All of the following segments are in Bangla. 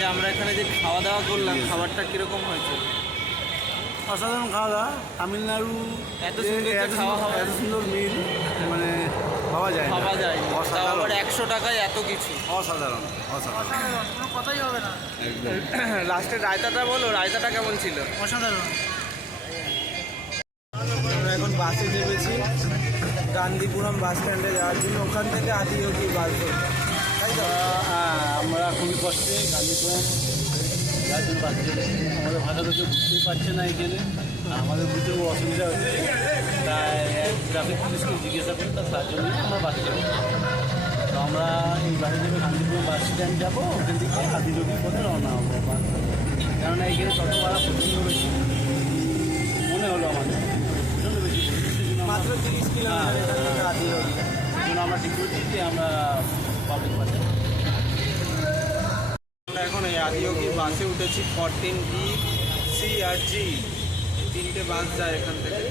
যে আমরা এখানে যে খাওয়া দাওয়া করলাম, খাবারটা কিরকম হয়েছে? অসাধারণ খাওয়া দাওয়া। তামিলনাড়ু এত সুন্দর যে খাওয়া হবে, এত সুন্দর মিল মানে ভাবা যায় তাও অসাধারণ। আবার 100 টাকায় এত কিছু, অসাধারণ অসাধারণ, কোনো কথাই হবে না। লাস্টে রায়তাটা বলো, রায়তাটা কেমন ছিল? অসাধারণ। আমরা এখন বাসে চেপেছি গান্ধীপুরম বাস স্ট্যান্ডে যাওয়ার জন্য, ওখান থেকে আদিযোগী বাস ধরবো, তাই তো? আমরা খুবই কষ্টে গান্ধীপুরম যার জন্য বাসে চলেছি। আমাদের ভাষা তো কেউ বুঝতেই পারছে না এখানে, আমাদের বুঝতে খুব অসুবিধা হচ্ছে। তাই ট্রাফিক পুলিশকে জিজ্ঞাসা করি, তার জন্য আমরা বাসে যাবো। তো আমরা এই বাসে যাবে গান্ধীপুরম বাস স্ট্যান্ড যাবো, ওখান থেকে আদিযোগী পথে রওনা হবো। কেননা এখানে টোটো ভাড়া প্রচণ্ড বেশি মনে হলো আমাদের, প্রচণ্ড বেশি মাত্র 30 কিলোমিটার এখান থেকে আদিযোগী। সেই জন্য আমরা ঠিক করছি যে আমরা পাবলিক বাসে। আমরা এখন এই আদিযোগী বাসে উঠেছি, 14D CRG, 3টে বাস যায় এখান থেকে।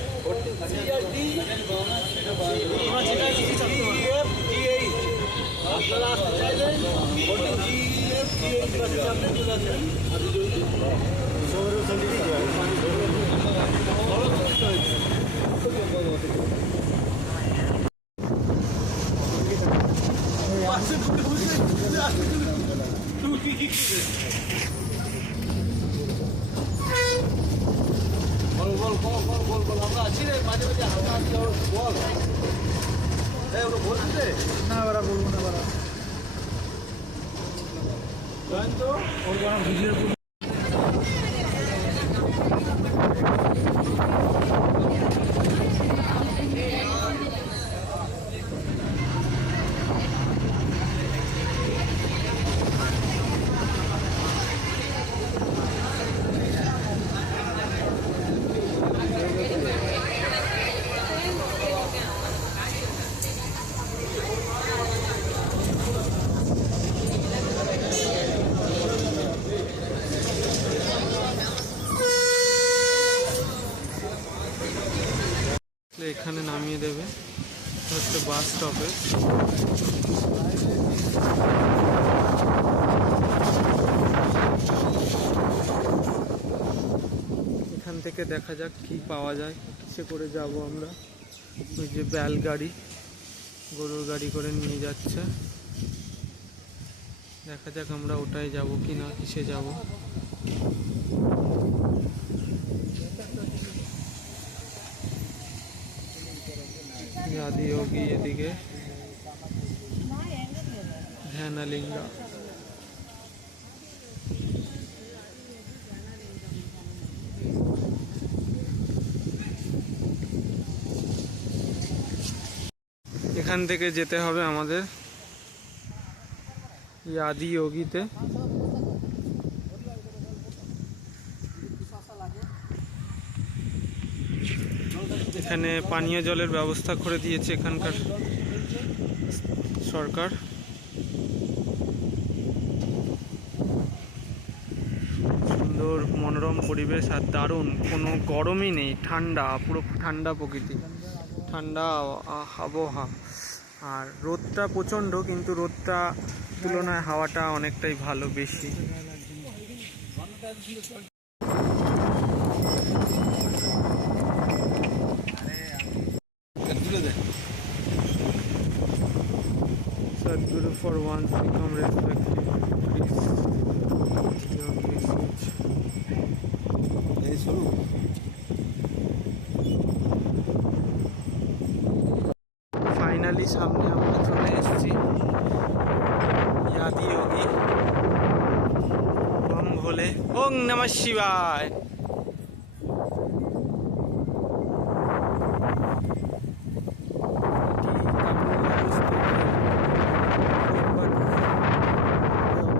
আপনারা আসতে চাইলেন বল আমরা আছি রে, মাঝে মাঝে হালকা আসতে বল। ওরা বলছে না ওরা বলবো না, ওরা তো এখানে নামিয়ে দেবে, হচ্ছে বাস স্টপেজ। এখান থেকে দেখা যাক কি পাওয়া যায়, কিসে করে যাব আমরা। ওই যে বেলগাড়ি, গরুর গাড়ি করে নিয়ে যাচ্ছে, দেখা যাক আমরা ওটাই যাব কি না, কিসে যাব। আদিযোগী এদিকে ধ্যানালিঙ্গা। এখান থেকে যেতে হবে আমাদের আদিযোগীতে। এখানে পানীয় জলের ব্যবস্থা করে দিয়েছে এখানকার সরকার। সুন্দর মনোরম পরিবেশ আর দারুণ, কোনো গরমই নেই, ঠান্ডা, পুরো ঠান্ডা প্রকৃতি, ঠান্ডা আবহাওয়া। আর রোদটা প্রচণ্ড, কিন্তু রোদটা তুলনায় হাওয়াটা অনেকটাই ভালো, বেশি। Sadhguru for once become respected. Please. Your message. এই শুরু। ফাইনালি সামনে আমরা চলে এসেছি আদিযোগী। বম ভোলে, ওং নমঃ শিবায়।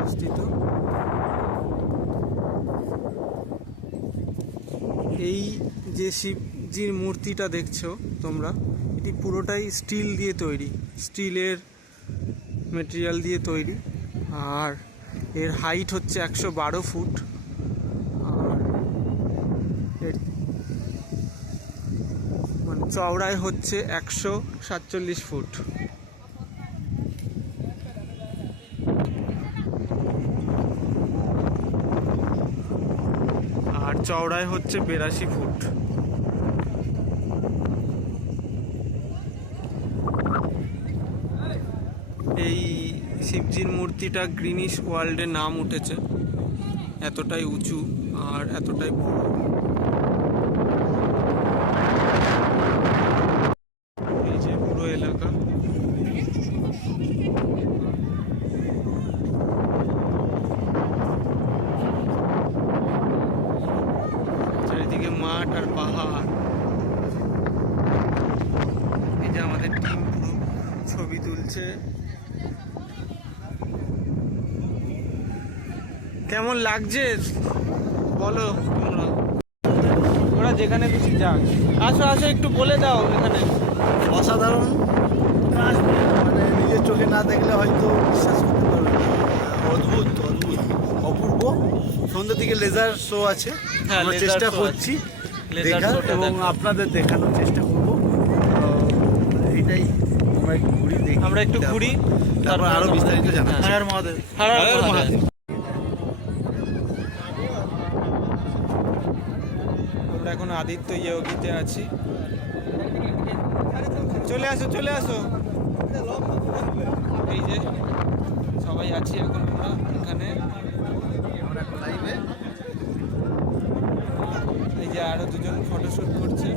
অবস্থিত এই যে শিবজির মূর্তিটা দেখছো তোমরা, এটি পুরোটাই স্টিল দিয়ে তৈরি, স্টিলের মেটেরিয়াল দিয়ে তৈরি। আর এর হাইট হচ্ছে 112 ফুট, আর এর মানে চওড়ায় হচ্ছে 147 ফুট। চওড়ায় হচ্ছে 82 ফুট। এই শিবজির মূর্তিটা গ্রিনিশ ওয়ার্ল্ডে নাম উঠেছে, এতটাই উঁচু আর এতটাই বড়। এই যে পুরো এলাকা, চারিদিকে মাঠ আর পাহাড়। এই যে আমাদের টিম পুরো ছবি তুলছে। কেমন লাগছে বলো তোমরা? ওরা যেখানে খুশি যাক, আসো আসো একটু বলে দাও এখানে। অসাধারণ কাজ, মানে নিজের চোখে না দেখলে হয়তো বিশ্বাস করতে পারবে না। অদ্ভুত অদ্ভুত অপূর্ব। সন্ধ্যের দিকে লেজার শো আছে, হ্যাঁ, আমরা laser চেষ্টা show করছি Laser দেখার show টা এবং দেখো। আপনাদের দেখানোর চেষ্টা করবো। এইটাই, আমরা একটু ঘুরি দেখি, আমরা একটু ঘুরি, তারপর আরো বিস্তারিত জানাবো। হ্যাঁ। হর হর মহাদেব। হর হর মহাদেব। আমরা এখন আদিত্য ইয়োগিতে আছি। চলে আসো চলে আসো, এই যে সবাই আছি এখন আমরা এখানে। এই যে আরো দুজন ফটোশুট করছে।